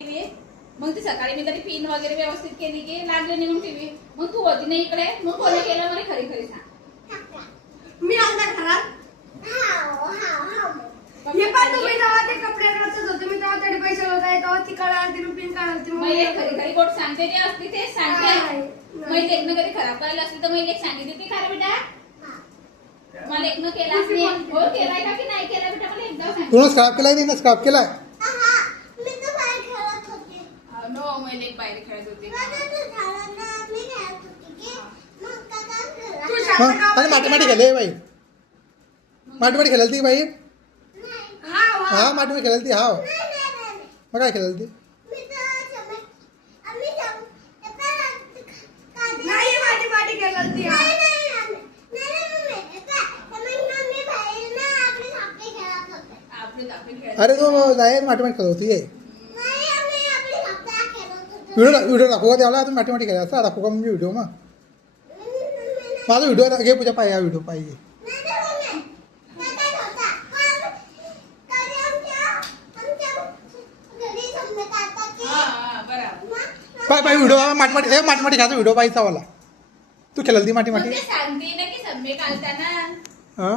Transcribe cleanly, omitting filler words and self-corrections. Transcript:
मग ती सकाळी मी तरी पिन वगैरे व्यवस्थित केली की लागले निघून टीव्ही. मग तू होती नाही इकडे, मग कोणी केलं मला खरी खरी सांग. मी आलता घरात. हे पण तुम्ही जेव्हा ते कपडे रचत होते मी तेव्हा तरी पैसे होता तेव्हा ती कळाली ती पिन काढालती. मग एक खरी खरी गोट सांगते जे असते ते सांगते. मग एक कधी खराब करायला असली तर मग एक सांगितली ती खरं बेटा मला एक केलाच नाही. हो केलाय का की नाही केला बेटा मला एकदा सांग. तू स्क्रॅप केलाय नाही ना स्क्रॅप केलाय. नो मैले एक बाहेर खेळत होते. आणि माटी खेळले बाई माटी खेळाल ती बाई. हा माटी खेळाल ती. हा मग काय खेळाल ती. अरे तो जाय माटी खेळत होती. व्हिडिओ दाखवू का त्याला. तुम्ही माटी खेळायचा दाखवू का म्हणजे व्हिडिओ. मग माझा व्हिडिओ घे पूजा पाहिजे. हा व्हिडिओ पाहिजे. पाय पाय व्हिडिओ माटी घ्यायचा व्हिडिओ पाहिजे वाला. तू खेळाल ती माटी सांगते ना की सम्यक आलता ना.